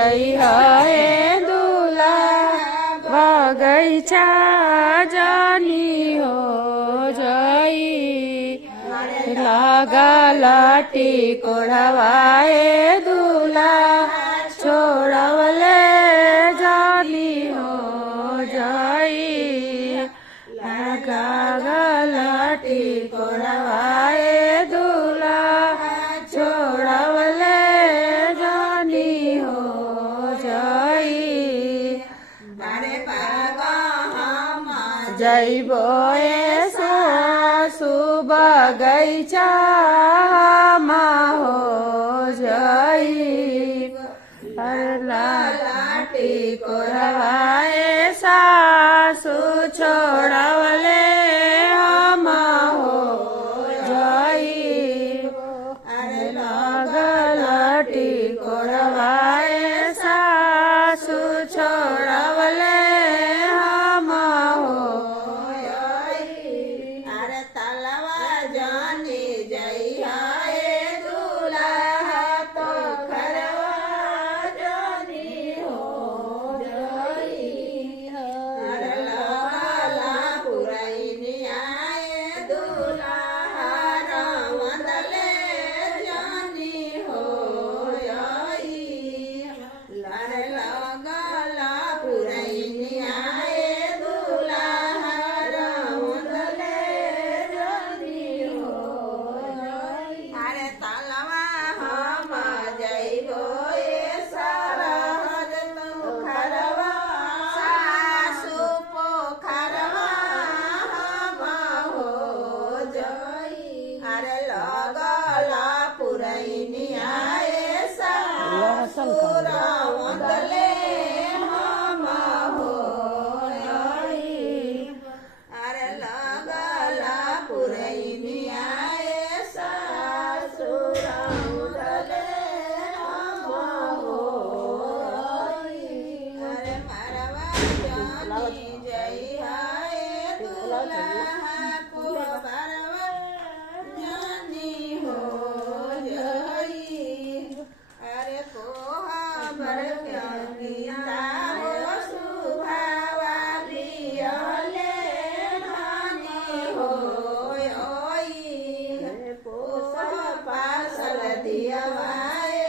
जय हे दूल्हा बगैचा जानी हो जई लागलाटी कोढ़वाए दूल्हा छोड़वले जानी हो जई लागलाटी कोढ़वाए दूल्हा छोड़वले जानी हो जई जय बोए सासु बगैचा हो जई लाटी कोढ़वाए सासु छोड़वले हम हो जई लागलाटी कोढ़वाए सासु छोड़वले हम हो अरे तलवा जानी जई हाय दूल्हा तो खरवा जानी हो जई अरे लाला पुरैनी आए दूल्हा रावंदले जानी हो जई अरे लागला पुरैनी आए दूल्हा रावंदले जानी हो जई अरे तलवा हम जइबो ए सरहद तू खरवा सासु पोखरवा हम हो जई अरे लगला पुरैनी आए सासु रावंदले हम हो जई अरे लगला पुरैनी आए सासु रावंदले हम हो जई अरे मरवा जानी जई हाय दूल्हा को बरवा जानी हो जई अरे कोहा बर गीता हो सुभावाली अले नानी हो ओई पोसा पासल दियावाए